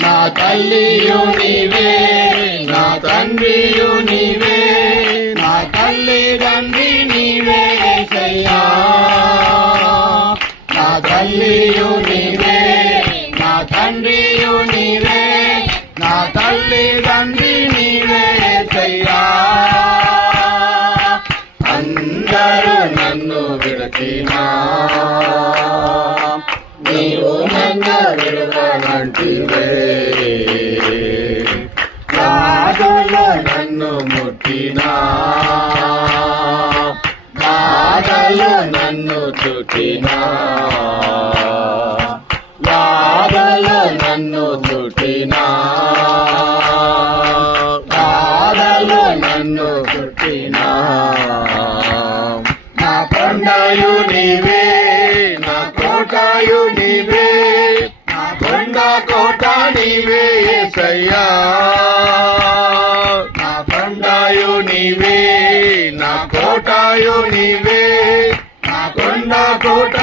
నా తల్లియు నీవే నా తండ్రియు నీవే నా తల్లి తండ్రి నీవే ఏసయ్యా. నా తల్లియు నీవే నా తండ్రియు నీవే నా తల్లి తండ్రి నీవే ఏసయ్యా. అందరూ నన్ను విడచినా. నన్ను విడవనంటివే నన్ను ముట్టినా. బాధలు నన్ను చుట్టినా. బాధలు నన్ను చుట్టినా. బాధలు నన్ను చుట్టినా. నా కొండయు నీవే. కొండ కోట నీవే ఏసయ్యా నా కొండయు నీవే నా కోటయు నీవే నా కొండ కోట